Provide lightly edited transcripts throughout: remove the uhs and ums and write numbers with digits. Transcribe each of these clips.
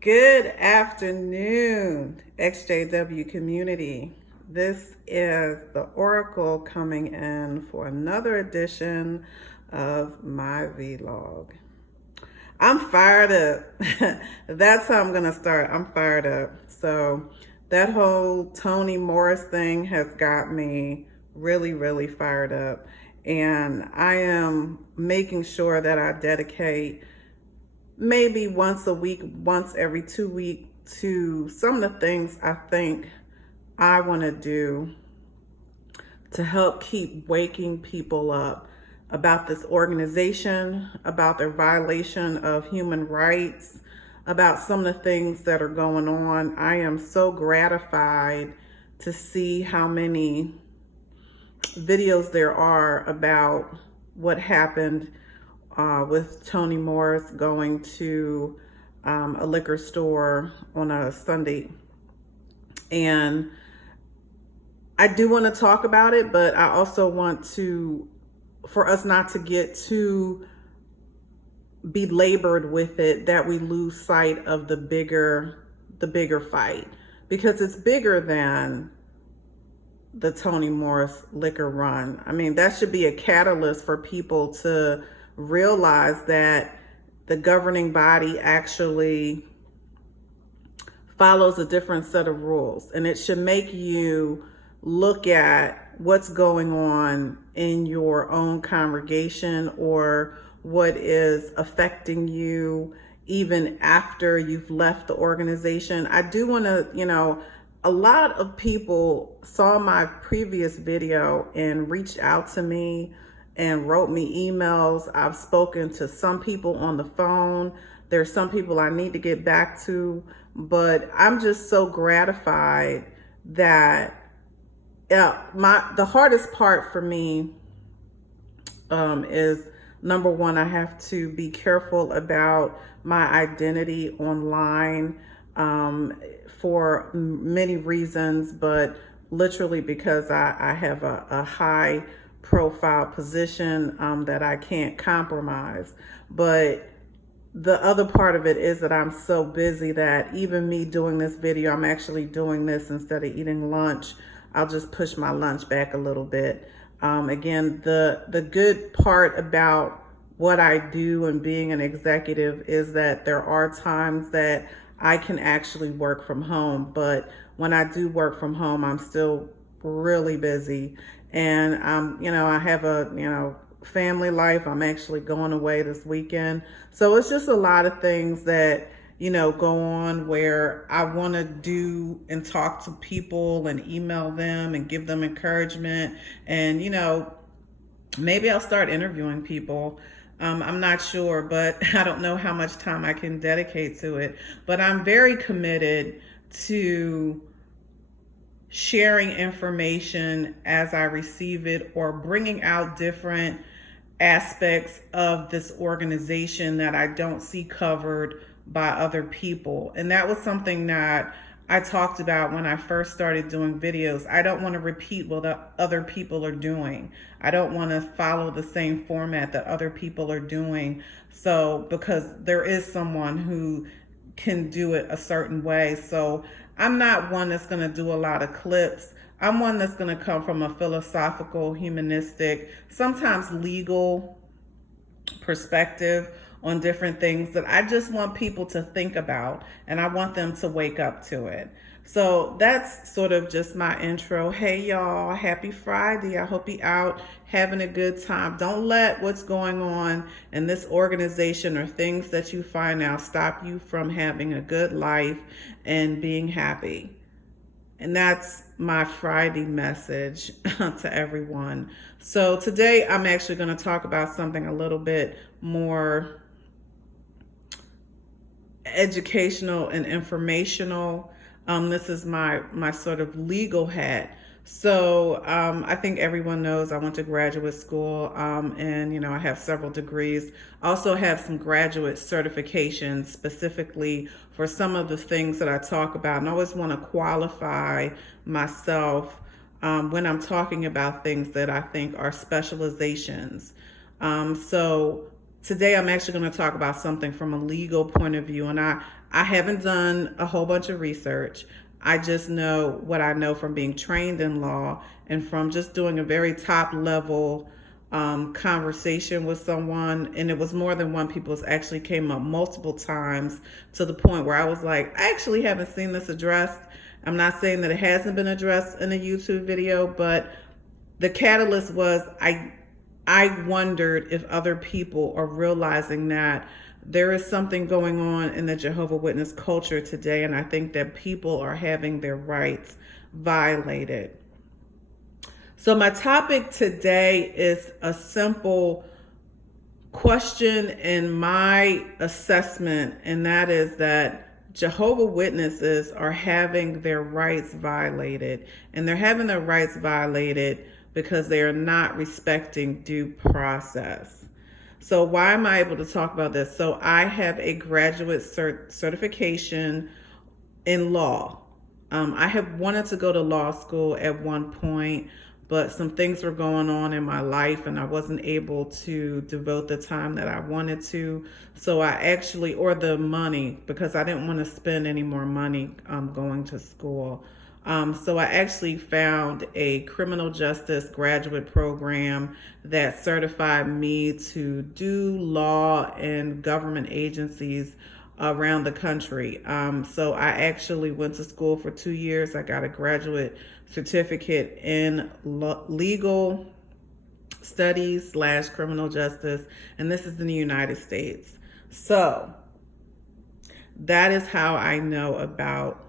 Good afternoon, EXJW community. This is the Oracle coming in for another edition of my vlog. I'm fired up. That's how I'm gonna start. I'm fired up. So that whole Toni Morris thing has got me really fired up. And I am making sure that I dedicate maybe once a week, once every 2 weeks to some of the things I think I want to do to help keep waking people up about this organization, about their violation of human rights, about some of the things that are going on. I am so gratified to see how many videos there are about what happened with Toni Morris going to a liquor store on a Sunday. And I do want to talk about it, but I also want for us not to get too belabored with it, that we lose sight of the bigger fight, because it's bigger than the Toni Morris liquor run. I mean, that should be a catalyst for people to realize that the governing body actually follows a different set of rules, and it should make you look at what's going on in your own congregation or what is affecting you even after you've left the organization. I do want to, a lot of people saw my previous video and reached out to me and wrote me emails. I've spoken to some people on the phone. There's some people I need to get back to, but I'm just so gratified that the hardest part for me is, number one, I have to be careful about my identity online for many reasons, but literally because I have a high profile position that I can't compromise. But the other part of it is that I'm so busy that even me doing this video, I'm actually doing this instead of eating lunch. I'll just push my lunch back a little bit. Again, the good part about what I do and being an executive is that there are times that I can actually work from home. But when I do work from home, I'm still really busy. And I have a, family life. I'm actually going away this weekend. So it's just a lot of things that, go on where I want to do and talk to people and email them and give them encouragement. And, maybe I'll start interviewing people. I'm not sure, but I don't know how much time I can dedicate to it. But I'm very committed to sharing information as I receive it, or bringing out different aspects of this organization that I don't see covered by other people. And that was something that I talked about when I first started doing videos. I don't want to repeat what other people are doing. I don't want to follow the same format that other people are doing. So, because there is someone who can do it a certain way. So I'm not one that's going to do a lot of clips. I'm one that's going to come from a philosophical, humanistic, sometimes legal perspective on different things that I just want people to think about, and I want them to wake up to it. So that's sort of just my intro. Hey y'all, happy Friday. I hope you're out having a good time. Don't let what's going on in this organization or things that you find out stop you from having a good life and being happy. And that's my Friday message to everyone. So today I'm actually going to talk about something a little bit more educational and informational. This is my sort of legal hat. So I think everyone knows I went to graduate school and I have several degrees. I also have some graduate certifications specifically for some of the things that I talk about. And I always want to qualify myself when I'm talking about things that I think are specializations. So today I'm actually going to talk about something from a legal point of view. And I haven't done a whole bunch of research. I just know what I know from being trained in law and from just doing a very top level conversation with someone. And it was more than one. People actually came up multiple times to the point where I was like, I actually haven't seen this addressed. I'm not saying that it hasn't been addressed in a YouTube video, but the catalyst was I wondered if other people are realizing that there is something going on in the Jehovah Witness culture today, and I think that people are having their rights violated. So my topic today is a simple question in my assessment, and that is that Jehovah Witnesses are having their rights violated, and they're having their rights violated because they are not respecting due process. So why am I able to talk about this? So I have a graduate certification in law. I have wanted to go to law school at one point, but some things were going on in my life and I wasn't able to devote the time that I wanted to. So I actually, or the money, because I didn't want to spend any more money going to school. So I actually found a criminal justice graduate program that certified me to do law in government agencies around the country. So I actually went to school for 2 years. I got a graduate certificate in legal studies / criminal justice, and this is in the United States. So that is how I know about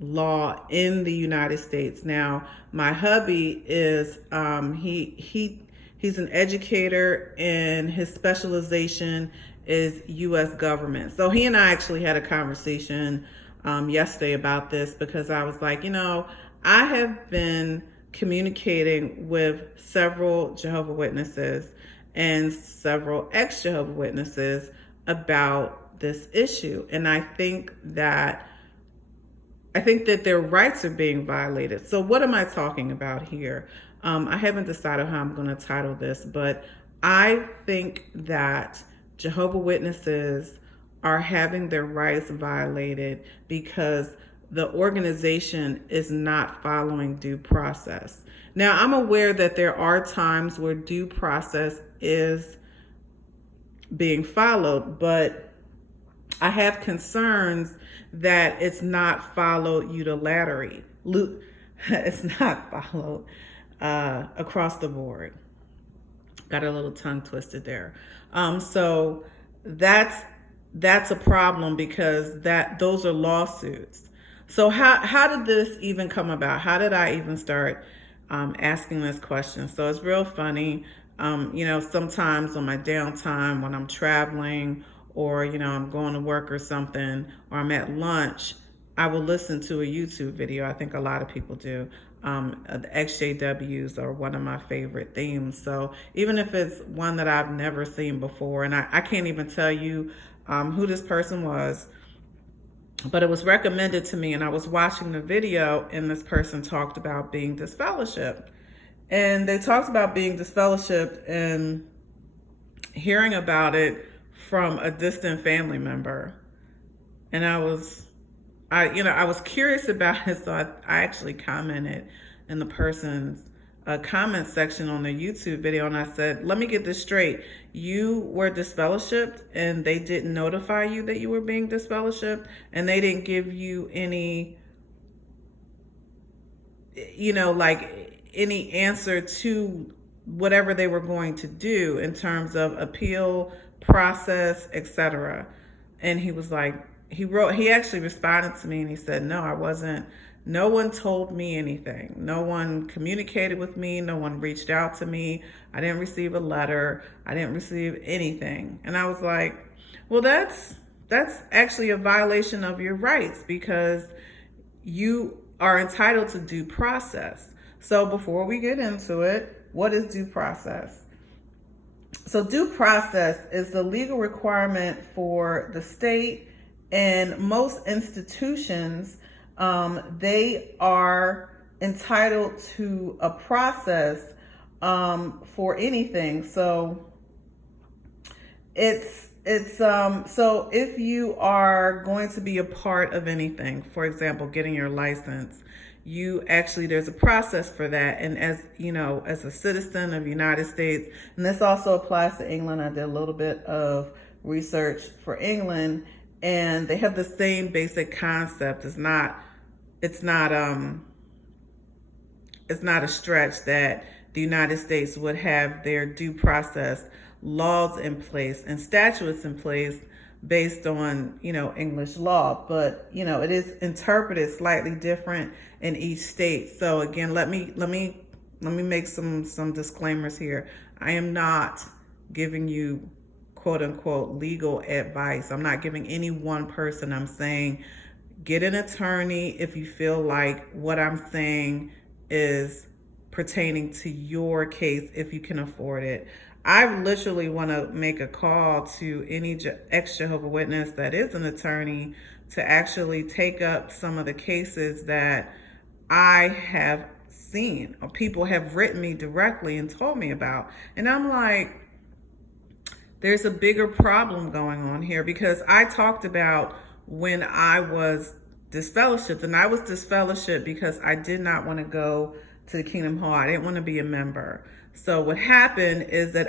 law in the United States. Now, my hubby is he's an educator, and his specialization is U.S. government. So he and I actually had a conversation yesterday about this, because I was like, I have been communicating with several Jehovah Witnesses and several ex-Jehovah Witnesses about this issue, and I think that their rights are being violated. So what am I talking about here? I haven't decided how I'm going to title this, but I think that Jehovah Witnesses are having their rights violated because the organization is not following due process. Now, I'm aware that there are times where due process is being followed, but I have concerns that it's not followed unilaterally. It's not followed across the board. Got a little tongue twisted there. So that's a problem, because those are lawsuits. So how did this even come about? How did I even start asking this question? So it's real funny. Sometimes on my downtime when I'm traveling, or I'm going to work or something, or I'm at lunch, I will listen to a YouTube video. I think a lot of people do. The EXJWs are one of my favorite themes. So even if it's one that I've never seen before, and I can't even tell you who this person was, but it was recommended to me, and I was watching the video, and this person talked about being disfellowshipped. And they talked about being disfellowshipped and hearing about it from a distant family member. And I was curious about it, so I actually commented in the person's comment section on the YouTube video, and I said, let me get this straight. You were disfellowshipped, and they didn't notify you that you were being disfellowshipped, and they didn't give you any, any answer to whatever they were going to do in terms of appeal process, etc. And he was like, he actually responded to me, and he said, no one told me anything. No one communicated with me. No one reached out to me. I didn't receive a letter. I didn't receive anything. And I was like, well, that's actually a violation of your rights, because you are entitled to due process. So before we get into it, what is due process? So due process is the legal requirement for the state and most institutions. They are entitled to a process for anything. So So if you are going to be a part of anything, for example, getting your license, there's a process for that. And as you know, as a citizen of the United States, and this also applies to England, I did a little bit of research for England, and they have the same basic concept. It's not it's not a stretch that the United States would have their due process laws in place and statutes in place based on, English law, but, it is interpreted slightly different in each state. So again, let me make some disclaimers here. I am not giving you quote unquote legal advice. I'm not giving any one person. I'm saying get an attorney if you feel like what I'm saying is pertaining to your case, if you can afford it. I literally want to make a call to any ex-Jehovah Witness that is an attorney to actually take up some of the cases that I have seen or people have written me directly and told me about. And I'm like, there's a bigger problem going on here, because I talked about when I was disfellowshipped, and I was disfellowshipped because I did not want to go to the Kingdom Hall. I didn't want to be a member. So what happened is that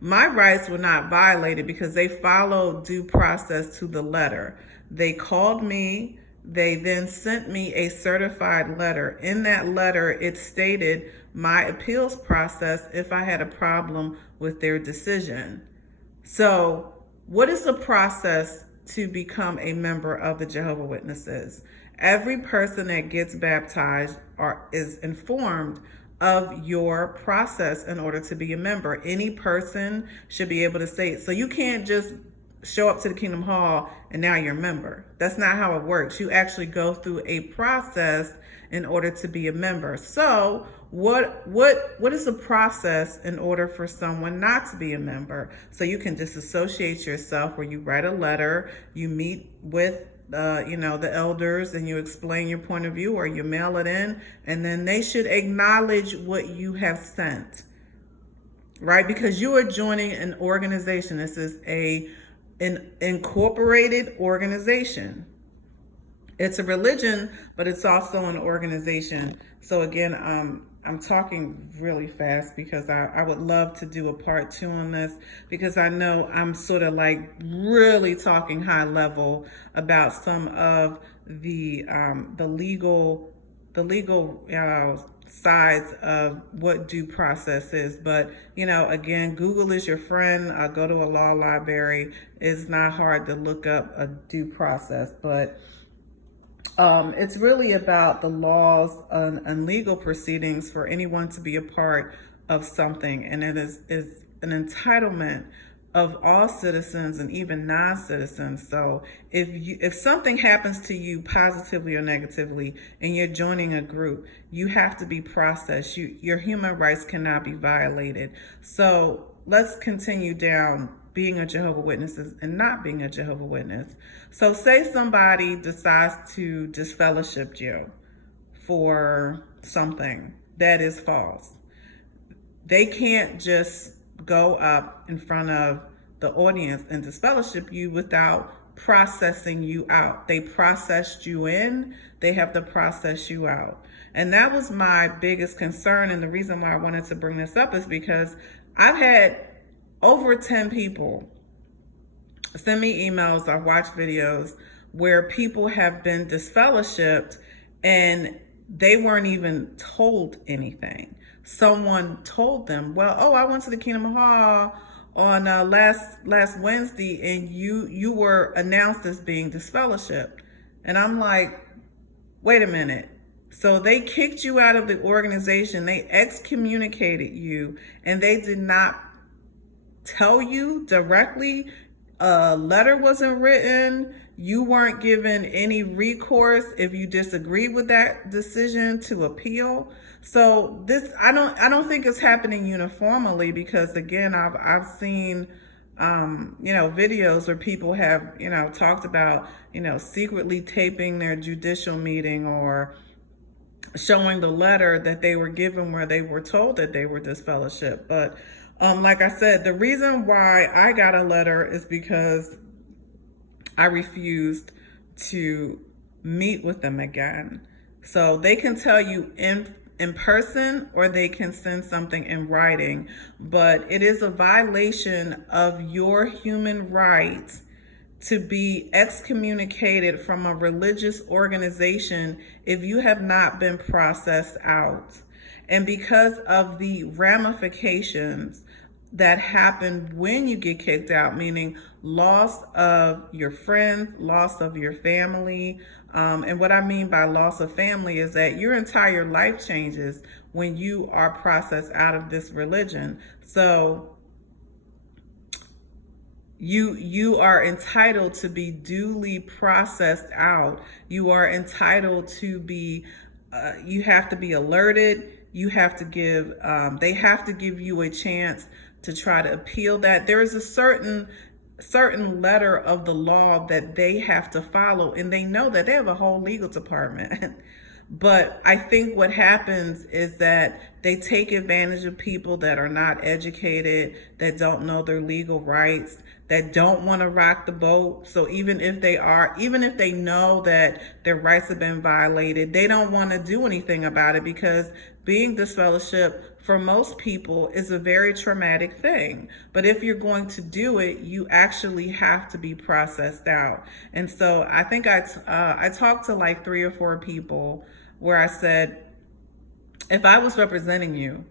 my rights were not violated because they followed due process to the letter. They called me. They then sent me a certified letter. In that letter, it stated my appeals process if I had a problem with their decision. So what is the process to become a member of the Jehovah Witnesses? Every person that gets baptized is informed of your process in order to be a member. Any person should be able to say it. So you can't just show up to the Kingdom Hall and now you're a member. That's not how it works. You actually go through a process in order to be a member. So what is the process in order for someone not to be a member? So you can disassociate yourself, where you write a letter, you meet with the elders, and you explain your point of view, or you mail it in, and then they should acknowledge what you have sent, right? Because you are joining an organization. This is an incorporated organization. It's a religion, but it's also an organization. So again, I'm talking really fast because I would love to do a part 2 on this, because I know I'm sort of like really talking high level about some of the legal sides of what due process is. But again, Google is your friend. Go to a law library. It's not hard to look up a due process, but it's really about the laws and legal proceedings for anyone to be a part of something. And it is an entitlement of all citizens and even non-citizens. So if something happens to you positively or negatively and you're joining a group, you have to be processed. Your human rights cannot be violated. So let's continue down being a Jehovah Witness and not being a Jehovah Witness. So say somebody decides to disfellowship you for something that is false. They can't just go up in front of the audience and disfellowship you without processing you out. They processed you in, they have to process you out. And that was my biggest concern. And the reason why I wanted to bring this up is because I've had over 10 people send me emails or watch videos where people have been disfellowshipped and they weren't even told anything. Someone told them, I went to the Kingdom Hall on last Wednesday and you were announced as being disfellowshipped. And I'm like, wait a minute. So they kicked you out of the organization, they excommunicated you, and they did not tell you directly. A letter wasn't written. You weren't given any recourse if you disagree with that decision to appeal. So this, I don't think it's happening uniformly, because again, I've seen videos where people have talked about secretly taping their judicial meeting or showing the letter that they were given where they were told that they were disfellowshipped. But Like I said, the reason why I got a letter is because I refused to meet with them again. So they can tell you in person, or they can send something in writing, but it is a violation of your human rights to be excommunicated from a religious organization if you have not been processed out. And because of the ramifications that happen when you get kicked out, meaning loss of your friends, loss of your family. And what I mean by loss of family is that your entire life changes when you are processed out of this religion. So you are entitled to be duly processed out. You are entitled to be, you have to be alerted. You have to give, they have to give you a chance to try to appeal that. There is a certain letter of the law that they have to follow, and they know that they have a whole legal department. But I think what happens is that they take advantage of people that are not educated, that don't know their legal rights, that don't want to rock the boat. So even if they know that their rights have been violated, they don't want to do anything about it, because being disfellowshipped for most people is a very traumatic thing. But if you're going to do it, you actually have to be processed out. And so I think I talked to like 3 or 4 people where I said, if I was representing you,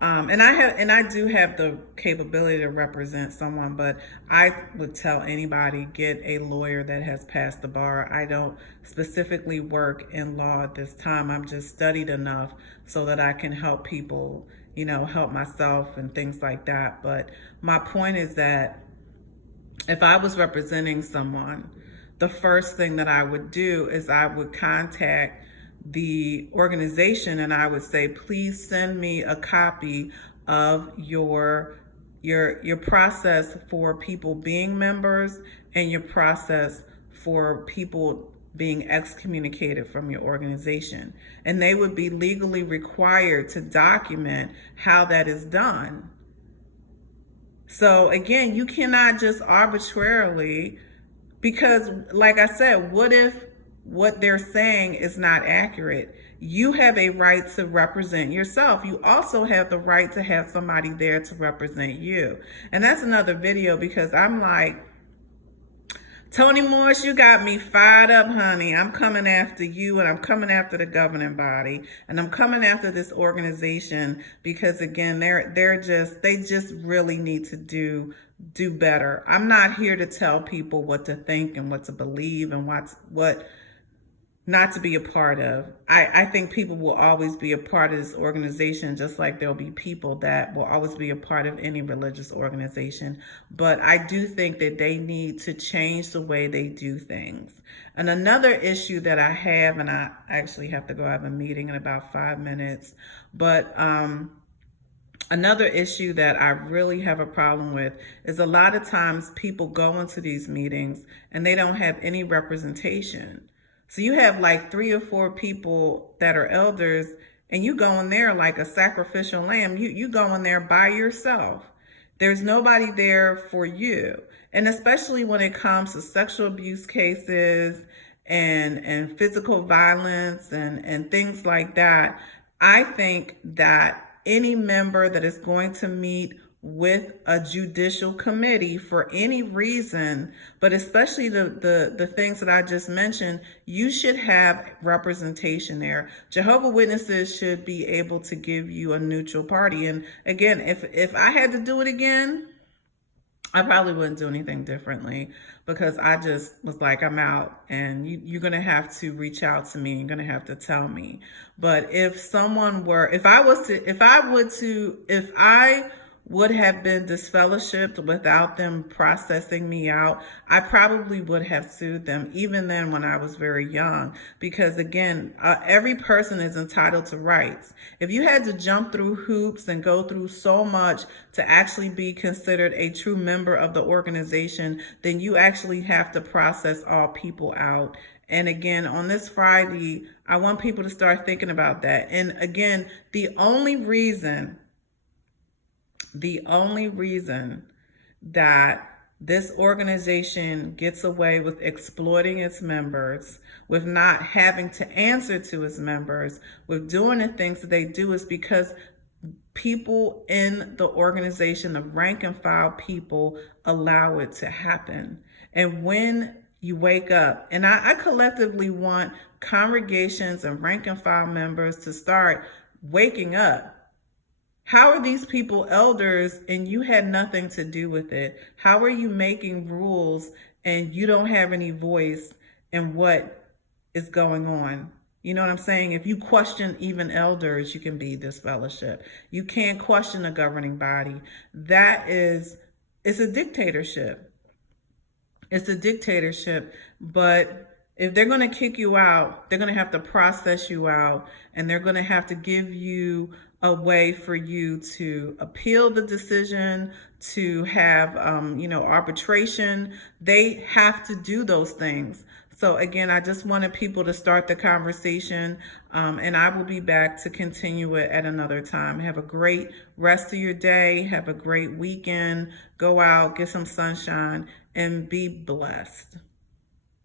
and I do have the capability to represent someone, but I would tell anybody, get a lawyer that has passed the bar. I don't specifically work in law at this time. I'm just studied enough so that I can help people, help myself and things like that. But my point is that if I was representing someone, the first thing that I would do is I would contact the organization and I would say, please send me a copy of your process for people being members and your process for people being excommunicated from your organization. And they would be legally required to document how that is done. So again, you cannot just arbitrarily, because like I said, what if what they're saying is not accurate? You have a right to represent yourself. You also have the right to have somebody there to represent you. And that's another video, because I'm like, Toni Morris, you got me fired up, honey. I'm coming after you, and I'm coming after the governing body, and I'm coming after this organization, because again, they just really need to do better. I'm not here to tell people what to think and what to believe and what not to be a part of. I think people will always be a part of this organization, just like there'll be people that will always be a part of any religious organization. But I do think that they need to change the way they do things. And another issue that I have, and I actually have to go have a meeting in about 5 minutes, but another issue that I really have a problem with is a lot of times people go into these meetings and they don't have any representation. So you have like 3 or 4 people that are elders, and you go in there like a sacrificial lamb. You go in there by yourself. There's nobody there for you. And especially when it comes to sexual abuse cases and physical violence and things like that, I think that any member that is going to meet with a judicial committee for any reason, but especially the things that I just mentioned, you should have representation there. Jehovah Witnesses should be able to give you a neutral party. And again, if I had to do it again, I probably wouldn't do anything differently, because I just was like, I'm out, and you're going to have to reach out to me. You're going to have to tell me. But if I would have been disfellowshipped without them processing me out, I probably would have sued them, even then when I was very young, because again, every person is entitled to rights. If you had to jump through hoops and go through so much to actually be considered a true member of the organization, then you actually have to process all people out. And again, on this Friday, I want people to start thinking about that. And again, the only reason The only reason that this organization gets away with exploiting its members, with not having to answer to its members, with doing the things that they do, is because people in the organization, the rank and file people, allow it to happen. And when you wake up, and I collectively want congregations and rank and file members to start waking up. How are these people elders and you had nothing to do with it? How are you making rules and you don't have any voice in what is going on? You know what I'm saying? If you question even elders, you can be disfellowship. You can't question a governing body. It's a dictatorship. It's a dictatorship, but if they're going to kick you out, they're going to have to process you out, and they're going to have to give you a way for you to appeal the decision, to have, arbitration. They have to do those things. So again, I just wanted people to start the conversation, and I will be back to continue it at another time. Have a great rest of your day. Have a great weekend. Go out, get some sunshine, and be blessed.